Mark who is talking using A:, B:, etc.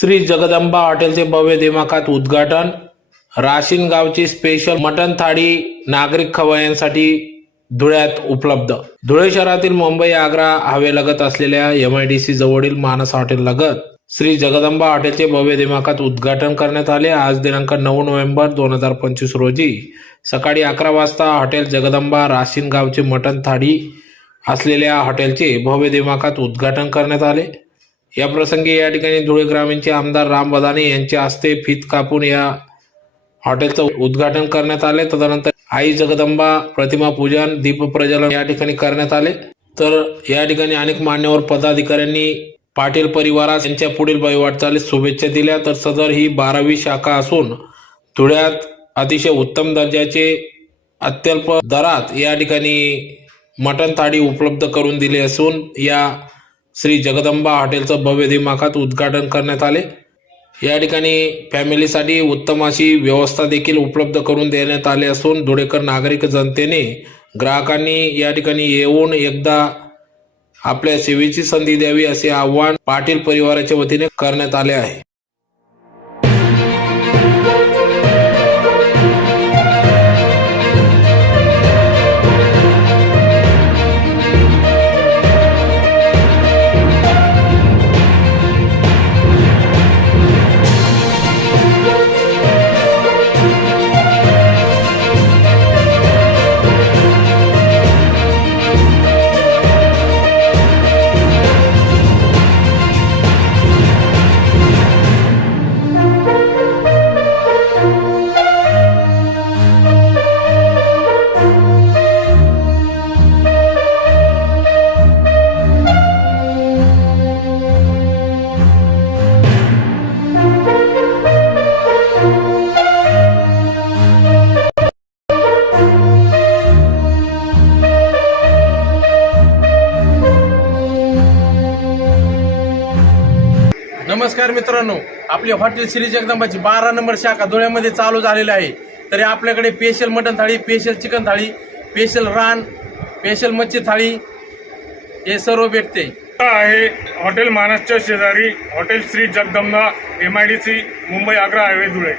A: श्री जगदंबा हॉटेलचे भव्य दिमाखात उद्घाटन. राशीन गावची स्पेशल मटन थाळी नागरिक खवय्यांसाठी धुळ्यात उपलब्ध. धुळे शहरातील मुंबई आग्रा हवेलगत असलेल्या एमआयडीसी जवळील मानस हॉटेल लगत श्री जगदंबा हॉटेलचे भव्य दिमाखात उद्घाटन करण्यात आले. आज दिनांक नऊ नोव्हेंबर दोन हजार पंचवीस रोजी सकाळी अकरा वाजता हॉटेल जगदंबा राशीन गावचे मटन थाळी असलेल्या हॉटेलचे भव्य दिमाखात उद्घाटन करण्यात आले. या प्रसंगी या ठिकाणी धुळे ग्रामीणचे आमदार राम बदाने यांच्या हस्ते फीत कापून या हॉटेलचं उद्घाटन करण्यात आले. तदनंतर आई जगदंबा प्रतिमा पूजन दीप प्रज्वलन या ठिकाणी करण्यात आले. तर या ठिकाणी अनेक मान्यवर पदाधिकाऱ्यांनी पाटील परिवारास यांच्या पुढील वाटचालीस शुभेच्छा दिल्या. तर सदर ही बारावी शाखा असून धुळ्यात अतिशय उत्तम दर्जाचे अत्यल्प दरात या ठिकाणी मटण थाळी उपलब्ध करून दिली असून या श्री जगदंबा हॉटेलचं भव्य दिमाखात उद्घाटन करण्यात आले. या ठिकाणी फॅमिलीसाठी उत्तम अशी व्यवस्था देखील उपलब्ध करून देण्यात आली असून धुळेकर नागरिक जनतेने ग्राहकांनी या ठिकाणी येऊन एकदा आपल्या सेवेची संधी द्यावी असे आवाहन पाटील परिवाराच्या वतीने करण्यात आले आहे.
B: नमस्कार मित्रांनो आपली हॉटेल श्री जगदंबाची बारा नंबर शाखा धुळ्यामध्ये चालू झालेली आहे. तरी आपल्याकडे special mutton thali special chicken thali special रान स्पेशल मच्छी थाळी हे सर्व भेटते.
C: आहे हॉटेल महाराष्ट्र शेजारी hotel Shri Jagdamba M I D C Mumbai Agra highway Dhule.